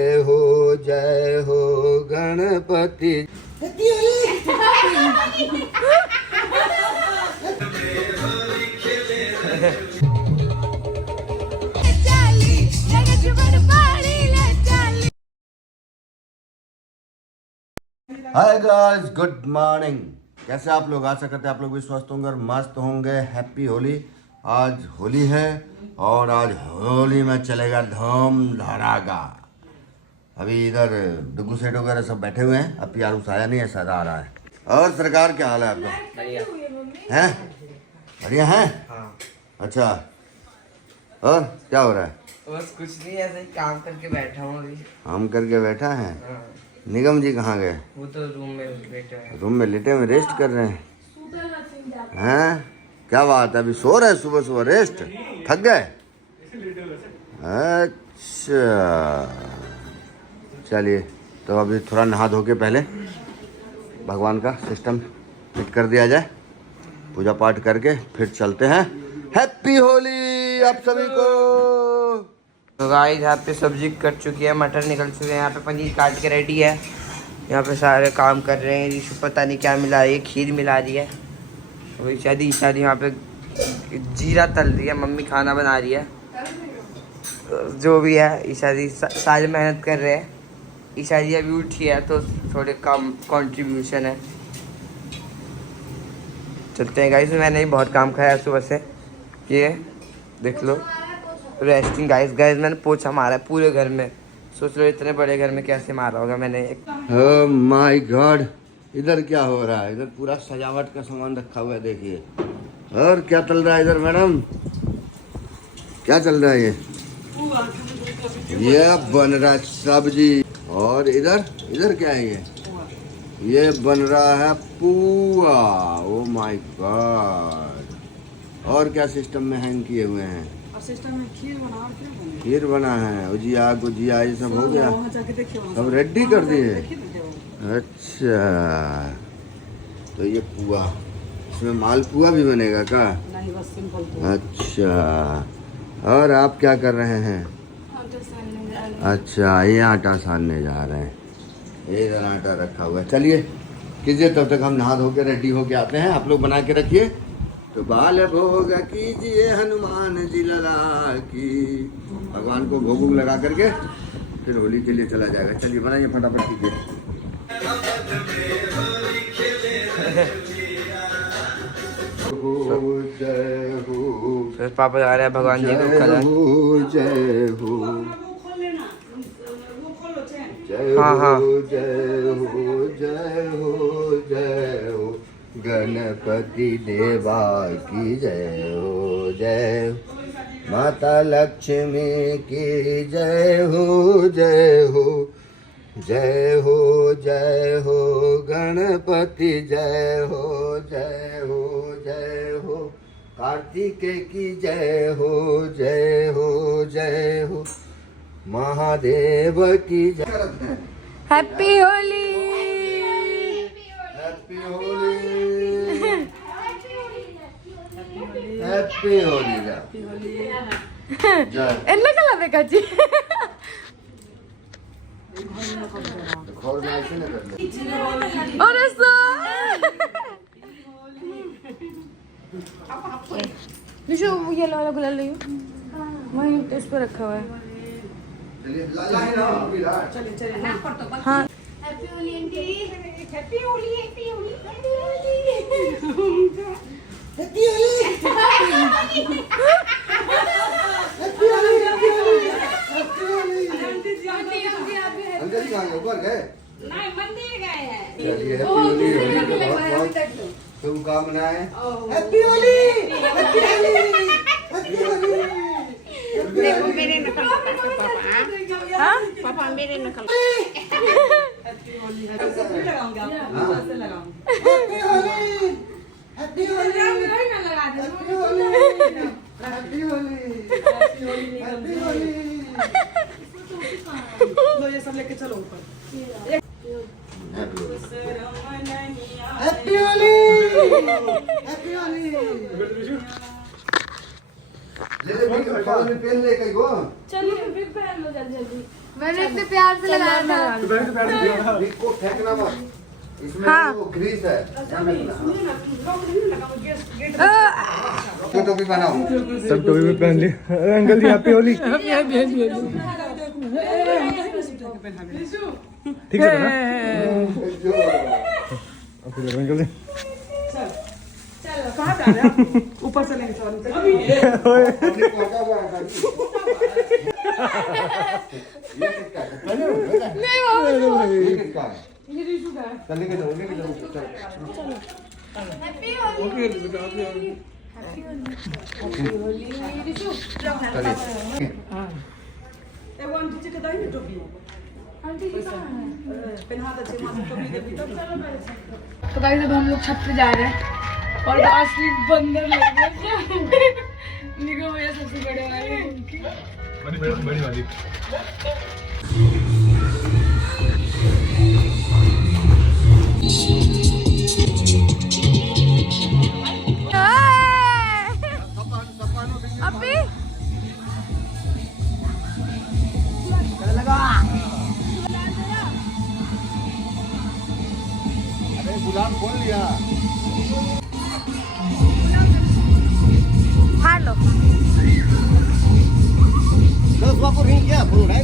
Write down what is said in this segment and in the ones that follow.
जय हो Ganpati. Hi guys, good morning. कैसे आप लोग? आशा करते हैं आप लोग भी स्वस्थ होंगे और मस्त होंगे। हैप्पी होली। आज होली है और आज होली में चलेगा धूम धड़ाका। अभी इधर डुगू सेठ वगैरह सब बैठे हुए हैं। अब यार आया नहीं है, सदा आ रहा है। और सरकार क्या हाल है आपका? बढ़िया हैं? बढ़िया है? हाँ। अच्छा, और क्या हो रहा है? बस कुछ नहीं, ऐसे ही काम करके बैठा हूँ अभी। काम करके बैठा है? हाँ। निगम जी कहाँ गए? वो तो रूम में बैठे हैं। रूम में लेटे हुए रेस्ट कर रहे हैं? हैं? क्या बात है, अभी सो रहे हैं? सुबह सुबह रेस्ट? थक गए? अच्छा, चलिए तो अभी थोड़ा नहा धो के पहले भगवान का सिस्टम फिट कर दिया जाए, पूजा पाठ करके फिर चलते हैं। हैप्पी होली आप सभी को। तो गाइस यहाँ पे सब्जी कट चुकी है, मटर निकल चुके हैं, यहाँ पे पनीर काट के रेडी है। यहाँ पे सारे काम कर रहे हैं। रीशु पता नहीं क्या मिला रही है, खीर मिला रही है। अभी शादी यहाँ पे जीरा तल रही है, मम्मी खाना बना रही है। जो भी है ईशादी सारे मेहनत कर रहे हैं। ईशादी अभी उठी है तो थोड़े कम कंट्रीब्यूशन है। चलते हैं गाइस। मैंने भी बहुत काम खाया सुबह से, ये देख लो रेस्टिंग। गाइस मैंने पोछा मारा है पूरे घर में। सोच लो इतने बड़े घर में कैसे मारा होगा मैंने। ओह माय गॉड, इधर क्या हो रहा है? इधर पूरा सजावट का सामान रखा हुआ है, देखिए। और क्या चल रहा है इधर मैडम? क्या चल रहा है? ये बन रहा है सब्जी। और इधर इधर क्या है? ये बन रहा है पुआ। Oh my God. और क्या सिस्टम में हैंग किए हुए हैं? सिस्टम में खीर बना है, उजिया गुजिया ये सब हो गया, सब रेडी कर दिए। अच्छा, तो ये पुआ, इसमें मालपुआ भी बनेगा क्या? नहीं, बस सिंपल। अच्छा, और आप क्या कर रहे हैं? अच्छा, ये आटा सानने जा रहे हैं। ये इधर आटा रखा हुआ है। चलिए कीजिए, तब तक हम नहा धो के रेडी होके आते हैं। आप लोग बना के रखिए। तो बाल भोग कीजिए हनुमान जी लाल की। भगवान को भोग वोग लगा करके फिर होली के लिए चला जाएगा। चलिए बनाइए फटाफट कीजिए। जय हो। पापा जा रहे हैं भगवान जी को कलर। जय हो। हाँ हाँ। जय हो जय हो जय हो गणपति देवा की जय हो। जय हो माता लक्ष्मी की जय हो। जय हो जय हो जय हो गणपति जय हो। जय हो जय हो कार्तिकेय की जय हो। जय हो जय हो महादेव की जय। Happy Holi. Happy Holi. Happy Holi. एन्ना कला देखा जी। और ऐसा निशो ये वाला गुलाल ले वहीं इस पे रखा हुआ है। चलिए हाँ। Happy Holi aunty. Happy Holi. Happy Holi. Happy Holi. अंदर ही आगे ऊपर गए? नहीं, मंदिर गए हैं। चलिए हैप्पी होली। बहुत बहुत शुभकामनाएं। Happy Holi. Happy Holi. Happy Holi. देखो मेरे नकल पापा। हाँ? पापा मेरे नकल। हैप्पी होली। ऐसे लगाऊंगा, ऐसे लगाऊंगा। हैप्पी होली। हैप्पी होली। ना लगा दे। Happy Holi. Happy Holi. Happy Holi. Happy Holi. लो ये सब लेके चलो ऊपर। हैप्पी होली। हैप्पी होली। ले ले पेन ले कहीं को। चलो फिर पहन लो जल्दी जल्दी। मैंने इतने प्यार से लगाया था। इसको फेंकना मत, इसमें हाँ। वो ग्रीस है। आ, टोपी बनाओ। सब टोपी में पहन ली। अरे अंकल जी हैप्पी होली। ठीक है ना? ओके अंकल जी। चलो कहाँ जा रहे हो? ऊपर से लेंगे सॉरी। तो गाइस अब हम लोग छत पे जा रहे हैं और असली बंदर लग गए। निको भैया सबसे बड़े वाले बड़ी वाली। अभी अरे गुलाम खोल लिया। फाड़ लो। दस वापस नहीं किया, बोल रहा है।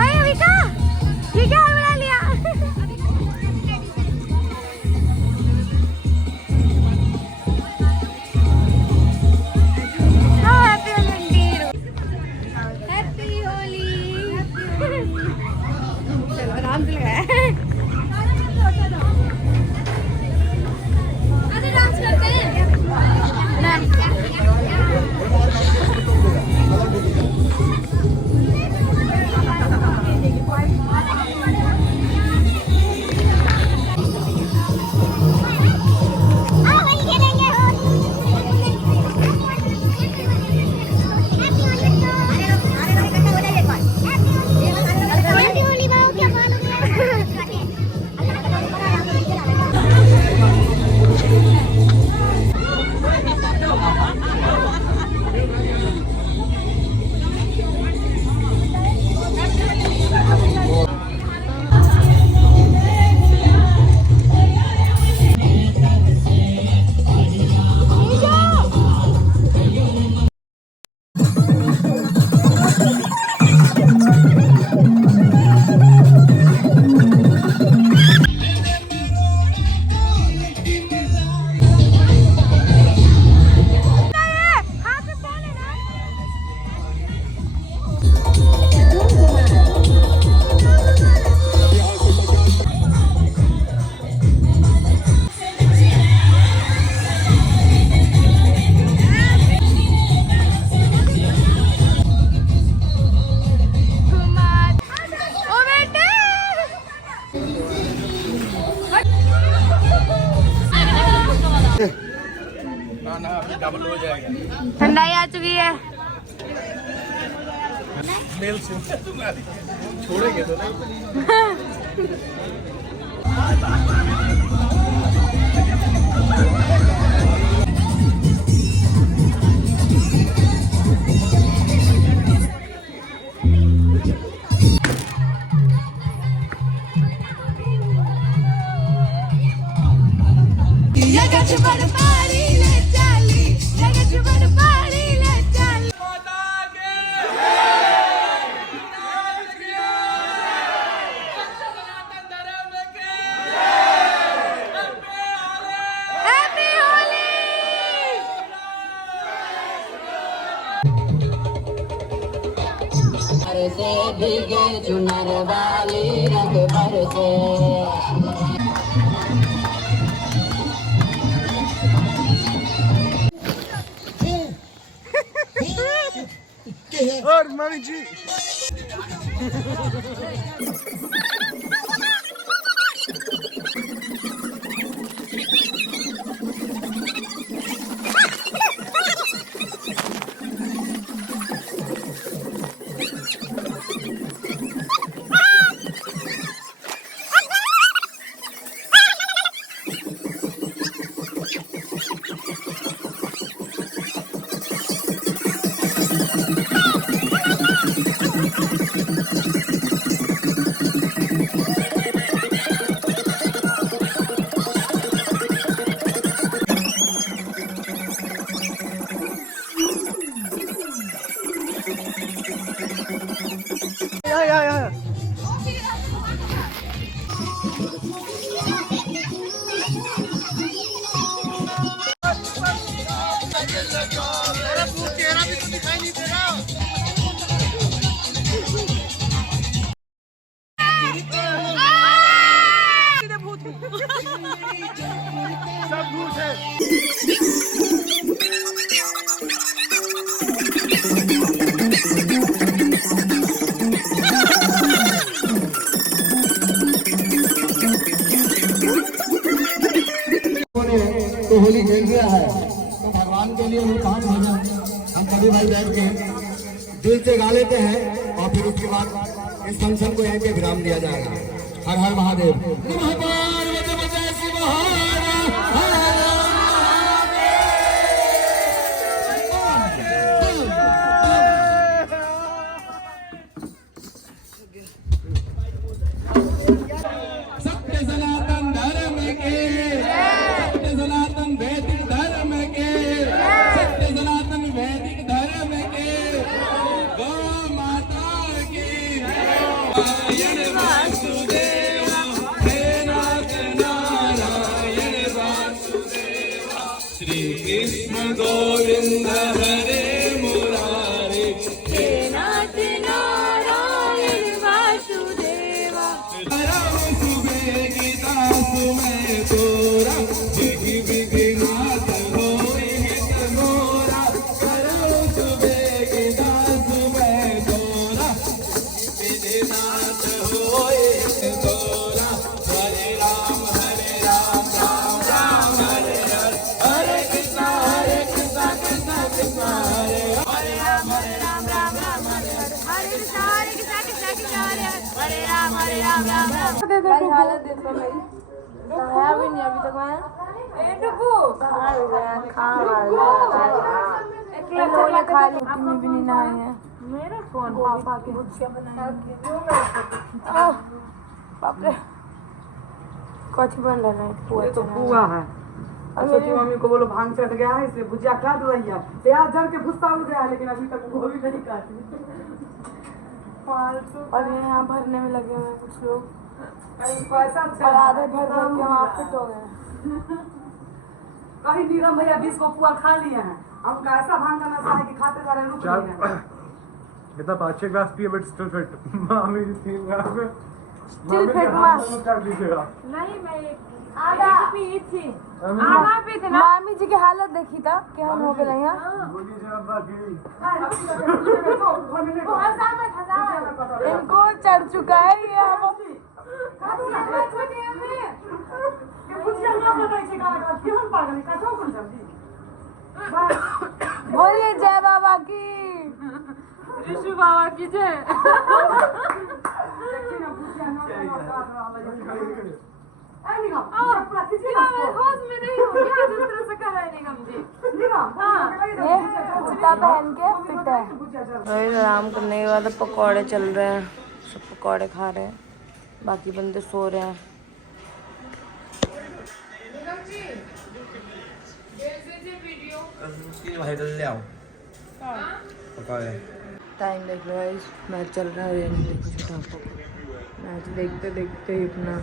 अरे विका, ये क्या हाल बना लिया? हैप्पी होली। चलो आराम से लगाया। अरे डांस करते हैं। ठंडाई आ चुकी है। छोड़ेंगे तो नहीं। से भीगे चुनर वाली रंग भर से और मामी जी तो होली खेल दिया है तो भगवान के लिए वो 5 भजन हम सभी भाई बैठ के दिल से गा लेते हैं और फिर उसके बाद इस फंक्शन को यहीं पे विराम दिया जाएगा। हर हर महादेव। सत्य सनातन धर्म के, सत्य सनातन वैदिक धर्म के, सत्य सनातन वैदिक धर्म के, गौ माता की नारायण वासुदेव, हे नाथ नारायण वासुदेव, श्री कृष्ण गोविंद हरे मुरारे, हे नाथ नारायण वासुदेवा। सुबह गीता सुमय तोरा, बिघि विघ्नाथ होई हित मोरा, करो सुबह गीता सुमय तोरा, विघ्नाथ होई हित तोरा। हरे राम राम राम हरे हरे, हरे कृष्णा कृष्णा कृष्णा हरे हरे, हरे राम राम हरे हरे, हरे कृष्णा कृष्णा हरे हरे, हरे राम राम राम। हालत देखो भाई, खाया भी नहीं अभी तक मैं। कहाँ हो गया खा ली, तुमने भी नहीं नहाए हैं। मेरा फोन पापा के भुजिया बनाएंगे। बाप रे कुछ बन रहा है, ये तो पुआ है। छोटी मम्मी को बोलो भांग चढ़ गया है इसलिए भुजिया काट रही है। प्याज जड़ के भुस्सा उड़ गया है लेकिन अभी तक वो भी नहीं काटी। और ये यहाँ भरने में लगे हुए हैं कुछ लोग, पैसा और आधे भर भर के वहाँ फिट हो गए। कहीं नीरम भैया 20 को पुआ खा लिए हैं। हम कैसा भांग का नशा है कि खाते जा रहे रुक नहीं रहे। कितना 5-6 ग्लास पिए बट स्टिल फिट। मामी 3 ग्लास में स्टिल फिट हुआ कर दीजिएगा। नहीं, मैं आधा पी थी, आधा पी थी ना। मामी जी की हालत देखी था कि हम हो गए यहाँ। बोलिए जरा बाकी इनको चढ़ चुका है ये। बोलिए जय बाबा की, ऋषि बाबा की जय। जूता पहन के फिट है। आराम करने के बाद पकौड़े चल रहे हैं, सब पकौड़े खा रहे हैं, बाकी बंदे सो रहे हैं। टाइम देख लो गाइस, मैच चल रहा है। मैच देखते देखते ही इतना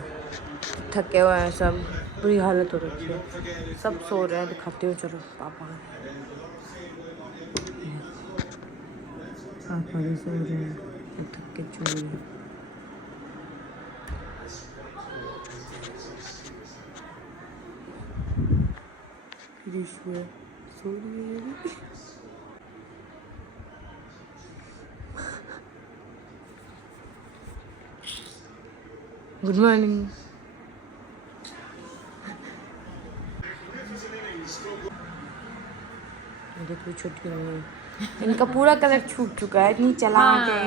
थके हुए हैं सब, बुरी हालत हो रखी है। सब सो रहे हैं, दिखाते हो चलो पापा भी सो रहे हैं, थक के चो रहे हैं। सो रही है। Good morning. देखो छोटी मम्मी, इनका पूरा कलर छूट चुका है, इतनी चला के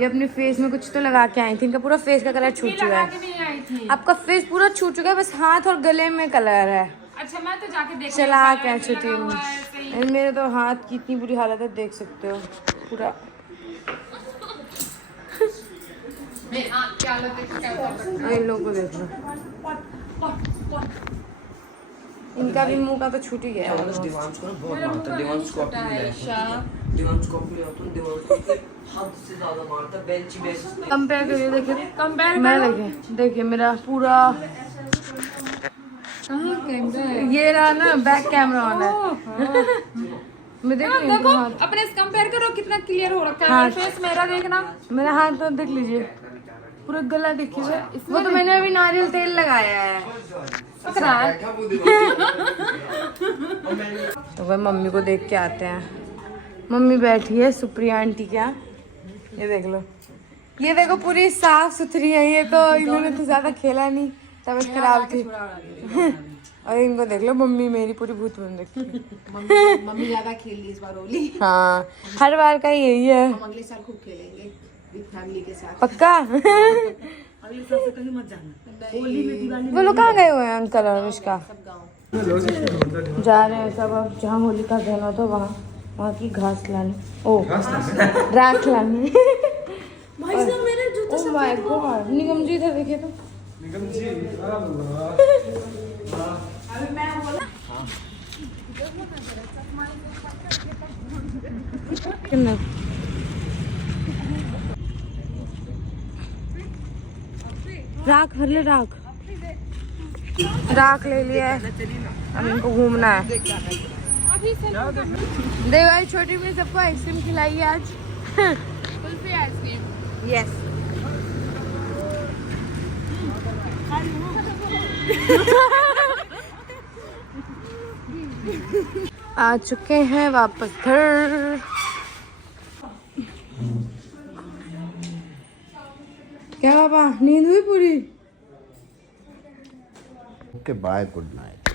ये अपने फेस में कुछ तो लगा के आई थी। इनका पूरा फेस का कलर छूट चुका है। आपका फेस पूरा छूट चुका है, बस हाथ और गले में कलर है। अच्छा मैं तो जाके देख चला के छोटी मम्मी, मेरे तो हाथ की इतनी बुरी हालत है, देख सकते हो पूरा। इन लोगों को देखो, इनका भी मुंह का तो छूट ही गया है। हद से ज्यादा मारता बेंच बेंच कंपेयर करिए, देखिए कंपेयर मैं देखिए मेरा पूरा ये रहा ना, बैक कैमरा ऑन है। मैं देखो अपने से कंपेयर करो कितना क्लियर हो रखा है। हाँ। और फेस मेरा देखना, मेरा हाथ तो देख लीजिए, पूरा गला देखिए। वो तो मैंने अभी नारियल तेल लगाया है। तो वह मम्मी को देख के आते हैं। मम्मी बैठी है सुप्रिया आंटी क्या, ये देख लो, ये देखो पूरी साफ सुथरी है। ये तो इन्होंने तो ज्यादा खेला नहीं, तबीयत खराब थी। और इनको देख लो, मम्मी मेरी पूरी भूत बन रखी है। मम्मी ज्यादा खेल ली इस बार होली। हाँ, हर बार का यही है। हम अगले साल खूब खेलेंगे विद फैमिली के साथ। पक्का। अगले साल से कहीं मत जाना। होली में दिवाली वो लोग कहाँ गए हुए हैं अंकल और अनुष्का? सब गाँव जा रहे हैं सब अब जहाँ होली का दिन हो तो वहाँ की घास लाने, ओ राख लाने। भाई साहब मेरे जूते ओह माय गॉड, निगम जी इधर देखिए तो। निगम जी कितना राख भर ले, राख ले लिया है। अब इनको घूमना है। देखो भाई, छोटी में सबको आइसक्रीम खिलाई है आज। कुल्फी आइसक्रीम। यस। आ चुके हैं वापस घर। क्या बाबा, नींद हुई पूरी? Okay bye, good night.